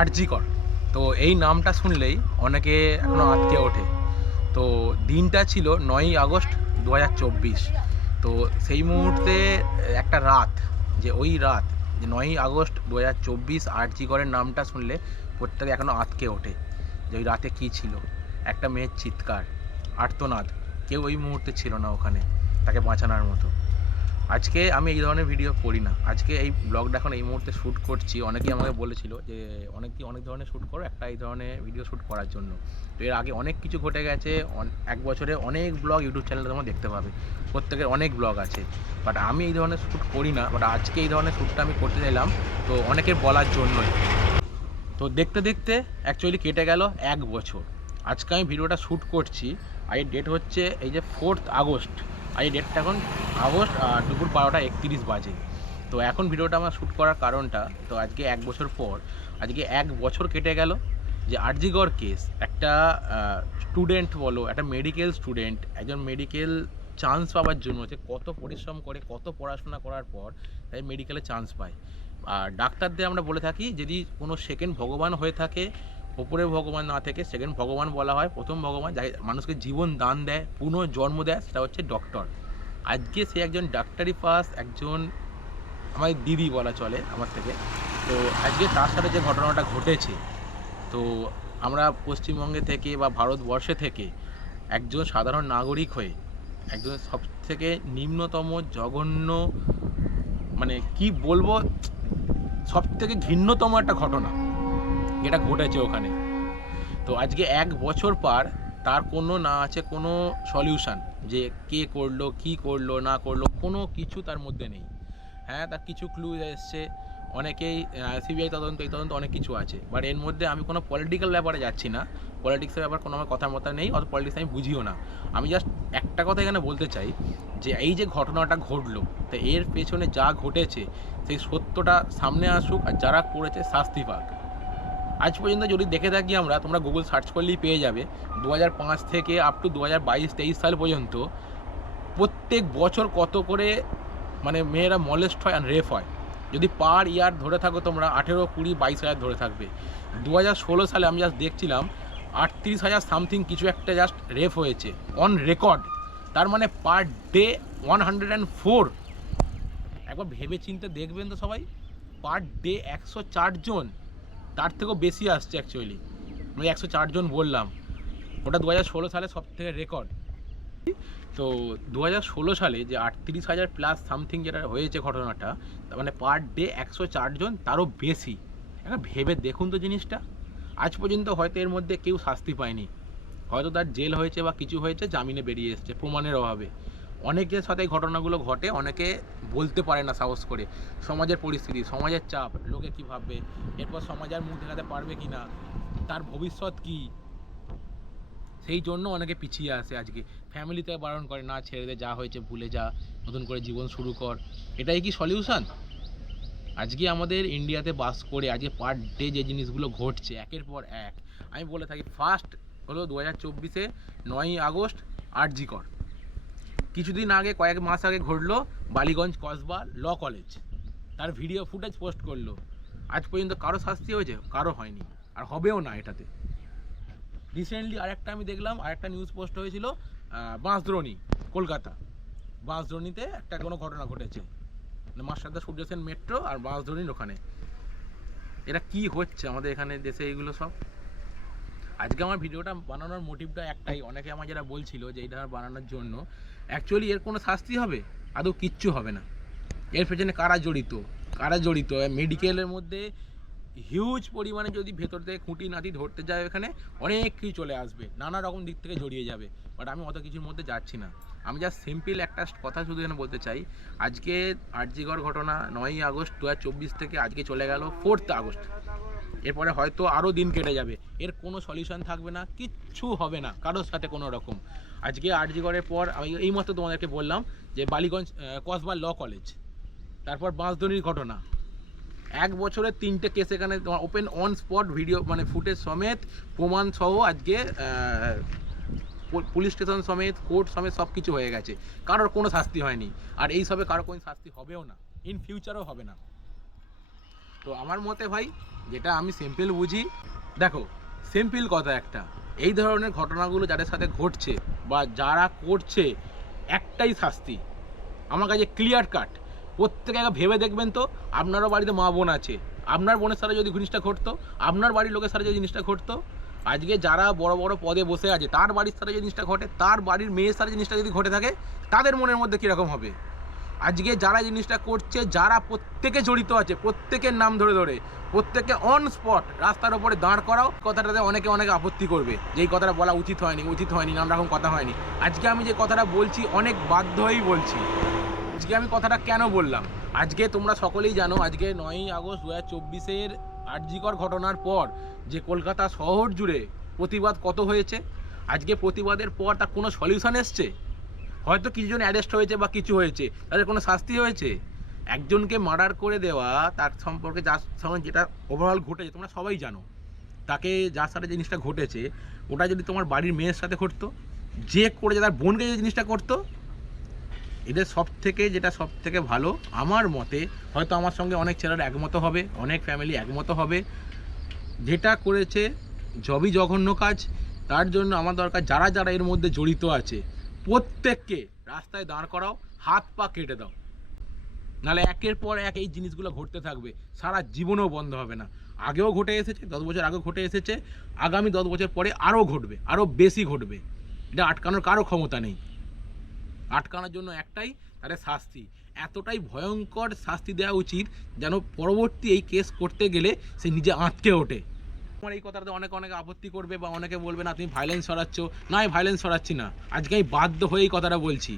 আরজিকর। তো এই নামটা শুনলেই অনেকে এখনও আঁতকে ওঠে। তো দিনটা ছিল 9ই আগস্ট 2024। তো সেই মুহূর্তে একটা রাত, যে ওই রাত যে 9ই আগস্ট 2024 আরজিকরের নামটা শুনলে প্রত্যেকে এখনও আঁতকে ওঠে যে ওই রাতে কী ছিল। একটা মেয়ের চিৎকার, আর্তনাদ, কেউ ওই মুহূর্তে ছিল না ওখানে তাকে বাঁচানোর মতো। আজকে আমি এই ধরনের ভিডিও করি না, আজকে এই ব্লগটা এখন এই মুহূর্তে শ্যুট করছি। অনেকেই আমাকে বলেছিল যে অনেক ধরনের শ্যুট করো, একটা এই ধরনের ভিডিও শ্যুট করার জন্য। তো এর আগে অনেক কিছু ঘটে গেছে, এক বছরে অনেক ব্লগ ইউটিউব চ্যানেলে তোমরা দেখতে পাবে, প্রত্যেকের অনেক ব্লগ আছে। বাট আমি এই ধরনের শ্যুট করি না, বাট আজকে এই ধরনের শ্যুটটা আমি করতে চাইলাম, তো অনেকের বলার জন্যই। তো দেখতে দেখতে অ্যাকচুয়ালি কেটে গেল 1 বছর। আজকে আমি ভিডিওটা শ্যুট করছি, আর এই ডেট হচ্ছে এই যে 4th আগস্ট। আর এই ডেটটা এখন আগস্ট দুপুর 12:31 বাজে। তো এখন ভিডিওটা আমার শ্যুট করার কারণটা, তো আজকে 1 বছর পর, আজকে 1 বছর কেটে গেল যে আরজিকর কেস। একটা স্টুডেন্ট বলো, একটা মেডিকেল স্টুডেন্ট, একজন মেডিকেল চান্স পাওয়ার জন্য যে কত পরিশ্রম করে, কত পড়াশোনা করার পর তাই মেডিকেলে চান্স পায়। আর ডাক্তারদের আমরা বলে থাকি, যদি কোনো সেকেন্ড ভগবান হয়ে থাকে, ওপরে ভগবান না থেকে সেকেন্ড ভগবান বলা হয়। প্রথম ভগবান যাই মানুষকে জীবন দান দেয়, পুনর্জন্ম দেয়, সেটা হচ্ছে ডক্টর। আজকে সে একজন ডাক্তারি পাস, একজন আমার দিদি বলা চলে আমার থেকে। তো আজকে তার সাথে যে ঘটনাটা ঘটেছে, তো আমরা পশ্চিমবঙ্গে থেকে বা ভারতবর্ষে থেকে একজন সাধারণ নাগরিক হয়ে একজন সব থেকে নিম্নতম জঘন্য, মানে কি বলবো, সব থেকে ঘৃণ্যতম একটা ঘটনা যেটা ঘটেছে ওখানে। তো আজকে 1 বছর পর তার কোনো না আছে কোনো সলিউশন, যে কে করলো, কি করলো না করলো, কোনো কিছু তার মধ্যে নেই। হ্যাঁ, তার কিছু ক্লু এসছে, অনেকেই সিবিআই তদন্ত, এই তদন্ত অনেক কিছু আছে। বাট এর মধ্যে আমি কোনো পলিটিক্যাল ব্যাপারে যাচ্ছি না, পলিটিক্সের ব্যাপার কোনো আমার কথার মতো নেই, অত পলিটিক্স আমি বুঝিও না। আমি জাস্ট একটা কথা এখানে বলতে চাই, যে এই যে ঘটনাটা ঘটলো, তো এর পেছনে যা ঘটেছে সেই সত্যটা সামনে আসুক, আর যারা করেছে শাস্তি পাক। আজ পর্যন্ত যদি দেখে থাকি আমরা, তোমরা গুগল সার্চ করলেই পেয়ে যাবে, 2005 থেকে আপ টু 2022-23 সাল পর্যন্ত প্রত্যেক বছর কত করে মানে মেয়েরা মলেস্ট হয় আর রেপ হয়। যদি পার ইয়ার ধরে থাকো তোমরা, 18, 20, 22 হাজার ধরে থাকবে। 2016 সালে আমি জাস্ট দেখছিলাম 38,000 সামথিং কিছু একটা জাস্ট রেপ হয়েছে অন রেকর্ড। তার মানে পার ডে 104। একবার ভেবে চিন্তে দেখবেন তো সবাই, পার ডে 104 জন, তার থেকেও বেশি আসছে অ্যাকচুয়ালি। আমি 104 জন বললাম, ওটা 2016 সালে সব থেকে রেকর্ড। তো 2016 সালে যে 38,000 প্লাস সামথিং যেটা হয়েছে ঘটনাটা, তার মানে পার ডে 104 জন, তারও বেশি। একটা ভেবে দেখুন তো জিনিসটা। আজ পর্যন্ত হয়তো এর মধ্যে কেউ শাস্তি পায়নি, হয়তো তার জেল হয়েছে বা কিছু হয়েছে, জামিনে বেরিয়ে এসছে প্রমাণের অভাবে। অনেকের সাথে এই ঘটনাগুলো ঘটে, অনেকে বলতে পারে না সাহস করে, সমাজের পরিস্থিতি, সমাজের চাপ, লোকে কী ভাববে, এরপর সমাজ আর মুখ দেখাতে পারবে কি না, তার ভবিষ্যৎ কী, সেই জন্য অনেকে পিছিয়ে আসে। আজকে ফ্যামিলিতে বারণ করে, না ছেড়ে দে, যা হয়েছে ভুলে যা, নতুন করে জীবন শুরু কর। এটাই কি সলিউশন? আজকে আমাদের ইন্ডিয়াতে বাস করে আজকে পার ডে যে জিনিসগুলো ঘটছে একের পর এক, আমি বলে থাকি ফার্স্ট হলো 2024-এ 9ই আগস্ট আরজিকর। কিছুদিন আগে, কয়েক মাস আগে ঘটলো বালিগঞ্জ কসবা ল কলেজ, তার ভিডিও ফুটেজ পোস্ট করলো। আজ পর্যন্ত কারো শাস্তি হয়েছে? কারো হয়নি, আর হবেও না এটাতে। রিসেন্টলি আরেকটা আমি দেখলাম, আরেকটা নিউজ পোস্ট হয়েছিল বাঁশদ্রোণী, কলকাতা। বাঁশদ্রোণীতে একটা কোনো ঘটনা ঘটেছে, মানে মাস্টারদা সূর্য সেন মেট্রো আর বাঁশদ্রোণীর ওখানে। এটা কি হচ্ছে আমাদের এখানে দেশে এইগুলো সব? আজকে আমার ভিডিওটা বানানোর মোটিভটা একটাই, অনেকে আমার যারা বলছিল যে এইটা বানানোর জন্য, অ্যাকচুয়ালি এর কোনো শাস্তি হবে? আদৌ কিচ্ছু হবে না। এর পেছনে কারা জড়িত, কারা জড়িত? মেডিকেলের মধ্যে হিউজ পরিমাণে যদি ভেতর থেকে খুঁটিনাটি ধরতে যায়, এখানে অনেক কিছু চলে আসবে, নানা রকম দিক থেকে জড়িয়ে যাবে। বাট আমি অত কিছুর মধ্যে যাচ্ছি না। আমি জাস্ট সিম্পল একটা কথা শুধু এখানে বলতে চাই, আজকে আরজিকর ঘটনা 9ই আগস্ট 2024 থেকে আজকে চলে গেল 4th আগস্ট। এরপরে হয়তো আরও দিন কেটে যাবে, এর কোনো সলিউশন থাকবে না, কিচ্ছু হবে না কারোর সাথে কোনো রকম। আজকে আরজিকরের পর আমি এইমাত্র তোমাদেরকে বললাম যে বালিগঞ্জ কসবা ল কলেজ, তারপর বাঁশদ্রোণীর ঘটনা, 1 বছরে 3টে কেস এখানে ওপেন অন স্পট ভিডিও, মানে ফুটেজ সমেত, প্রমাণ সহ, আজকে পুলিশ স্টেশন সমেত, কোর্ট সমেত সব কিছু হয়ে গেছে, কারোর কোনো শাস্তি হয়নি। আর এই সবে কারো কোনো শাস্তি হবেও না, ইন ফিউচারও হবে না। তো আমার মতে ভাই, যেটা আমি সিম্পল বুঝি, দেখো সিম্পল কথা একটা, এই ধরনের ঘটনাগুলো যাদের সাথে ঘটছে বা যারা করছে, একটাই শাস্তি আমার কাছে ক্লিয়ার কাট। প্রত্যেকে আগে ভেবে দেখবেন তো, আপনারও বাড়িতে মা বোন আছে, আপনার বোনের সাথে যদি জিনিসটা ঘটতো, আপনার বাড়ির লোকের সাথে যদি জিনিসটা ঘটতো, আজকে যারা বড় বড় পদে বসে আছে তার বাড়ির সাথে যে জিনিসটা ঘটে, তার বাড়ির মেয়ের সাথে জিনিসটা যদি ঘটে থাকে, তাদের মনের মধ্যে কীরকম হবে। আজকে যারা জিনিসটা করছে, যারা প্রত্যেকে জড়িত আছে, প্রত্যেকের নাম ধরে ধরে প্রত্যেককে অন স্পট রাস্তার ওপরে দাঁড় করাও। কথাটাতে অনেকে আপত্তি করবে যে এই কথাটা বলা উচিত হয়নি, নানা রকম কথা হয়নি। আজকে আমি যে কথাটা বলছি অনেক বাধ্য হয়েই বলছি। আজকে আমি কথাটা কেন বললাম, আজকে তোমরা সকলেই জানো, আজকে 9ই আগস্ট 2024-এর আরজিকর ঘটনার পর যে কলকাতা শহর জুড়ে প্রতিবাদ কত হয়েছে। আজকে প্রতিবাদের পর তার কোনো সলিউশন এসছে? হয়তো কিছুজন অ্যারেস্ট হয়েছে বা কিছু হয়েছে, তাদের কোনো শাস্তি হয়েছে? একজনকে মার্ডার করে দেওয়া, তার সম্পর্কে যার সঙ্গে যেটা ওভারঅল ঘটেছে তোমরা সবাই জানো, তাকে যার সাথে জিনিসটা ঘটেছে ওটা যদি তোমার বাড়ির মেয়ের সাথে ঘটতো, যে করে তার বোনকে যে জিনিসটা করতো, এদের যেটা সব থেকে ভালো আমার মতে, হয়তো আমার সঙ্গে অনেক ছেলেরা একমত হবে, অনেক ফ্যামিলি একমত হবে, যেটা করেছে জবই জঘন্য কাজ। তার জন্য আমার দরকার যারা যারা এর মধ্যে জড়িত আছে প্রত্যেককে রাস্তায় দাঁড় করাও, হাত পা কেটে দাও, নাহলে একের পর এক এই জিনিসগুলো ঘটতে থাকবে, সারা জীবনেও বন্ধ হবে না। আগেও ঘটে এসেছে, 10 বছর আগেও ঘটে এসেছে, আগামী 10 বছর পরে আরও ঘটবে, আরও বেশি ঘটবে। এটা আটকানোর কারো ক্ষমতা নেই। আটকানোর জন্য একটাই, তাদের শাস্তি, এতটাই ভয়ঙ্কর শাস্তি দেওয়া উচিত যেন পরবর্তী এই কেস করতে গেলে সে নিজে আঁতকে ওঠে। আমার এই কথাটাতে অনেকে আপত্তি করবে বা অনেকে বলবে না তুমি ভাইলেন্স সরাচ্ছ, না আমি ভাইলেন্স সরাচ্ছি না, আজকে আমি বাধ্য হয়ে এই কথাটা বলছি।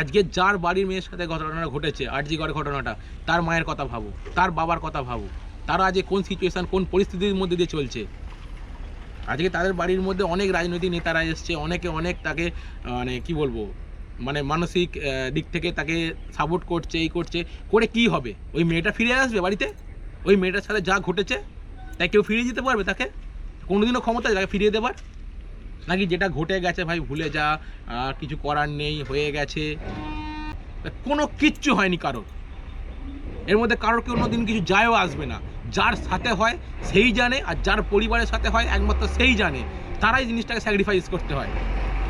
আজকে যার বাড়ির মেয়ের সাথে ঘটনাটা ঘটেছে, আরজিকর ঘটনাটা, তার মায়ের কথা ভাবো, তার বাবার কথা ভাবো, তারা আজকে কোন সিচুয়েশান, কোন পরিস্থিতির মধ্যে দিয়ে চলছে। আজকে তাদের বাড়ির মধ্যে অনেক রাজনৈতিক নেতারা এসছে, অনেক তাকে মানে কি বলবো, মানে মানসিক দিক থেকে তাকে সাপোর্ট করছে, এই করছে, করে কি হবে? ওই মেয়েটা ফিরে আসবে বাড়িতে? ওই মেয়েটার সাথে যা ঘটেছে তাই কেউ ফিরিয়ে দিতে পারবে তাকে? কোনোদিনও ক্ষমতা তাকে ফিরিয়ে দেবার? নাকি যেটা ঘটে গেছে ভাই ভুলে যা, কিছু করার নেই, হয়ে গেছে। কোনো কিচ্ছু হয়নি কারোর, এর মধ্যে কারোর কোনো দিন কিছু যায়ও আসবে না। যার সাথে হয় সেই জানে, আর যার পরিবারের সাথে হয় একমাত্র সেই জানে, তারাই জিনিসটাকে স্যাক্রিফাইস করতে হয়,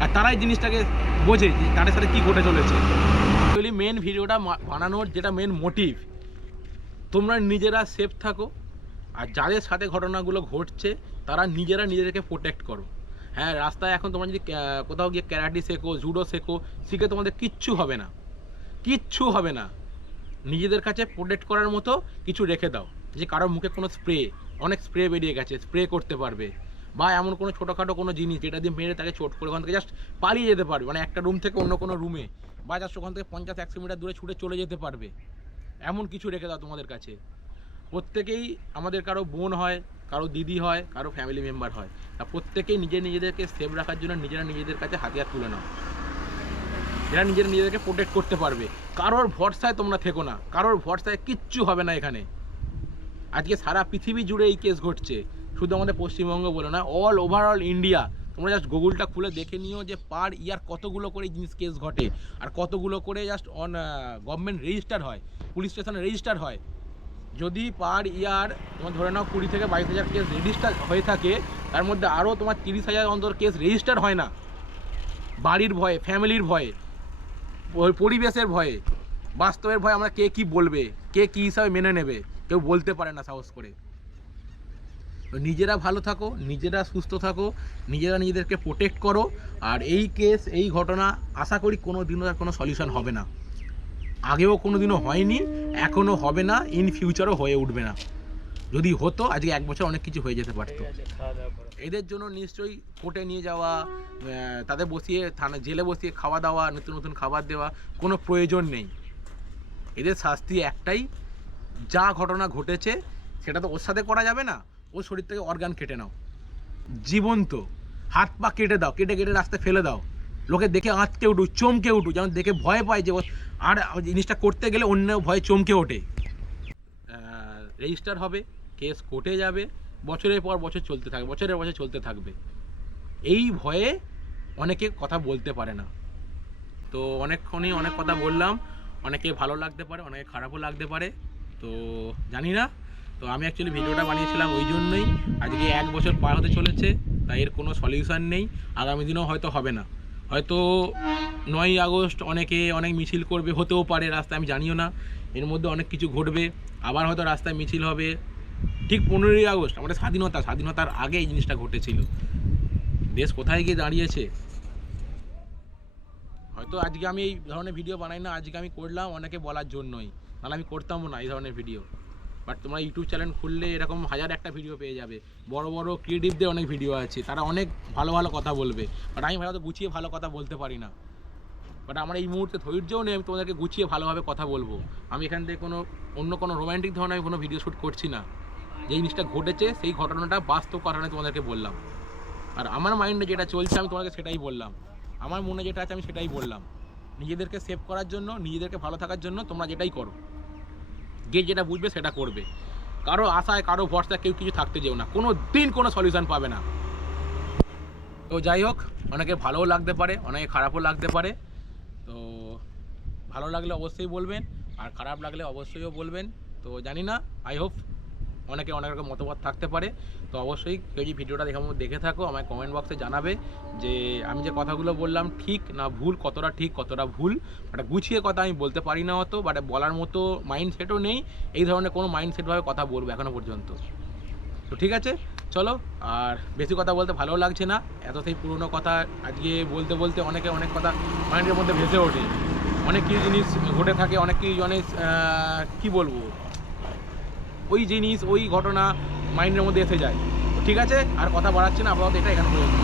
আর তারাই জিনিসটাকে বোঝে যে তাদের সাথে কী ঘটে চলেছে। অ্যাকচুয়ালি মেন ভিডিওটা বানানোর যেটা মেন মোটিভ, তোমরা নিজেরা সেফ থাকো, আর যাদের সাথে ঘটনাগুলো ঘটছে তারা নিজেদেরকে প্রোটেক্ট করো। হ্যাঁ, রাস্তায় এখন তোমরা যদি কোথাও গিয়ে ক্যারাটে শেখো, জুডো শেখো, শিখে তোমাদের কিচ্ছু হবে না, কিচ্ছু হবে না। নিজেদের কাছে প্রোটেক্ট করার মতো কিছু রেখে দাও, যে কারোর মুখে কোনো অনেক স্প্রে বেরিয়ে গেছে, স্প্রে করতে পারবে, বা এমন কোনো ছোটোখাটো কোনো জিনিস যেটা দিয়ে মেরে তাকে চোট করে ওখান থেকে জাস্ট পালিয়ে যেতে পারবে, মানে একটা রুম থেকে অন্য কোনো রুমে, বা জাস্ট ওখান থেকে 50-100 মিটার দূরে ছুটে চলে যেতে পারবে, এমন কিছু রেখে দাও তোমাদের কাছে। প্রত্যেকেই আমাদের কারো বোন হয়, কারো দিদি হয়, কারো ফ্যামিলি মেম্বার হয়, আর প্রত্যেকেই নিজেদেরকে সেফ রাখার জন্য নিজেদের কাছে হাতিয়ার তুলে নাও, যারা নিজেদেরকে প্রোটেক্ট করতে পারবে। কারোর ভরসায় তোমরা থেকো না, কারোর ভরসায় কিচ্ছু হবে না এখানে। আজকে সারা পৃথিবী জুড়ে এই কেস ঘটছে, শুধু আমাদের পশ্চিমবঙ্গ বলে না, ওভারঅল ইন্ডিয়া। তোমরা জাস্ট গুগলটা খুলে দেখে নিও যে পার ইয়ার কতগুলো করে জিনিস কেস ঘটে, আর কতগুলো করে জাস্ট অন গভর্নমেন্ট রেজিস্টার হয়, পুলিশ স্টেশনে রেজিস্টার হয়। যদি পার ইয়ার তোমার ধরে নাও 20 থেকে 22,000 কেস রেজিস্টার হয়ে থাকে, তার মধ্যে আরও তোমার 30,000 অন্তর কেস রেজিস্টার হয় না, বাড়ির ভয়ে, ফ্যামিলির ভয়ে, পরিবেশের ভয়ে, বাস্তবের ভয়ে। আমরা কে কি বলবে, কে কী হিসাবে মেনে নেবে, কেউ বলতে পারে না সাহস করে। তো নিজেরা ভালো থাকো, নিজেরা সুস্থ থাকো, নিজেরা নিজেদেরকে প্রোটেক্ট করো। আর এই কেস, এই ঘটনা আশা করি কোনো দিনও আর কোনো সলিউশন হবে না, আগেও কোনো দিনও হয়নি, এখনও হবে না, ইন ফিউচারও হয়ে উঠবে না। যদি হতো আজকে 1 বছর অনেক কিছু হয়ে যেতে পারতো। এদের জন্য নিশ্চয়ই কোর্টে নিয়ে যাওয়া, তাদের বসিয়ে জেলে বসিয়ে খাওয়া দাওয়া, নতুন খাবার দেওয়া কোনো প্রয়োজন নেই। এদের শাস্তি একটাই, যা ঘটনা ঘটেছে সেটা তো ওর সাথে করা যাবে না, ওর শরীর থেকে অর্গান কেটে নাও, জীবন্ত হাত পা কেটে দাও, কেটে রাস্তায় ফেলে দাও, লোকে দেখে আঁতকে উঠুক, চমকে উঠুক, যেমন দেখে ভয় পায় যে আর জিনিসটা করতে গেলে অন্য ভয়ে চমকে ওঠে। রেজিস্টার হবে, কেস কোর্টে যাবে, বছরের পর বছর চলতে থাকবে, বছরের বছর চলতে থাকবে। এই ভয়ে অনেকে কথা বলতে পারে না। তো অনেকক্ষণই অনেক কথা বললাম, অনেকে ভালো লাগতে পারে, অনেকে খারাপও লাগতে পারে, তো জানি না। তো আমি অ্যাকচুয়ালি ভিডিওটা বানিয়েছিলাম ওই জন্যই, আজকে 1 বছর পার হতে চলেছে, তাই এর কোনো সলিউশন নেই, আগামী দিনেও হয়তো হবে না। হয়তো 9ই আগস্ট অনেকে অনেক মিছিল করবে, হতেও পারে রাস্তায়, আমি জানিও না, এর মধ্যে অনেক কিছু ঘটবে, আবার হয়তো রাস্তায় মিছিল হবে। ঠিক 15ই আগস্ট আমাদের স্বাধীনতার আগে এই জিনিসটা ঘটেছিল। দেশ কোথায় গিয়ে দাঁড়িয়েছে। হয়তো আজকে আমি এই ধরনের ভিডিও বানাই না, আজকে আমি করলাম অনেকে বলার জন্যই, নাহলে আমি করতামও না এই ধরনের ভিডিও। বাট তোমরা ইউটিউব চ্যানেল খুললে এরকম হাজার একটা ভিডিও পেয়ে যাবে, বড় বড় ক্রিয়েটিভদের অনেক ভিডিও আছে, তারা অনেক ভালো ভালো কথা বলবে, বাট আমি হয়তো গুছিয়ে ভালো কথা বলতে পারি না। বাট আমার এই মুহূর্তে ধৈর্যও নেই আমি তোমাদেরকে গুছিয়ে ভালোভাবে কথা বলবো। আমি এখান থেকে অন্য কোনো রোম্যান্টিক ধরনের আমি কোনো ভিডিও শ্যুট করছি না, যে জিনিসটা ঘটেছে সেই ঘটনাটা বাস্তব কারণে তোমাদেরকে বললাম। আর আমার মাইন্ডে যেটা চলছে আমি তোমাকে সেটাই বললাম, আমার মনে যেটা আছে আমি সেটাই বললাম। নিজেদেরকে সেভ করার জন্য, নিজেদেরকে ভালো থাকার জন্য তোমরা যেটাই করো, যে যেটা বুঝবে সেটা করবে। কারো আশায় কারো ভরসায় কেউ কিছু থাকতে যেও না, কোনো দিন কোনো সলিউশন পাবে না। তো যাই হোক, অনেকে ভালোও লাগতে পারে, অনেকে খারাপও লাগতে পারে। তো ভালো লাগলে অবশ্যই বলবেন, আর খারাপ লাগলে অবশ্যইও বলবেন। তো জানি না, আই হোপ অনেকে অনেক রকম মতামত থাকতে পারে। তো অবশ্যই কেউ যদি ভিডিওটা দেখে থাকো আমায় কমেন্ট বক্সে জানাবে যে আমি যে কথাগুলো বললাম ঠিক না ভুল, কতটা ঠিক কতটা ভুল। একটা গুছিয়ে কথা আমি বলতে পারি না অত, বাট বলার মতো মাইন্ডসেটও নেই, এই ধরনের কোনো মাইন্ডসেটভাবে কথা বলবো এখনও পর্যন্ত। তো ঠিক আছে, চলো। আর বেশি কথা বলতে ভালো লাগছে না, এত সেই পুরনো কথা আজকে বলতে বলতে অনেকে অনেক কথা মাইন্ডের মধ্যে ভেসে ওঠে, অনেক কিছু জিনিস ঘটে থাকে, অনেক কিছু অনেক কী বলবো, ওই জিনিস ওই ঘটনা মাইন্ডের মধ্যে এসে যায়। ঠিক আছে, আর কথা বাড়াচ্ছি না, আপাতত এটা এখানে পর্যন্ত।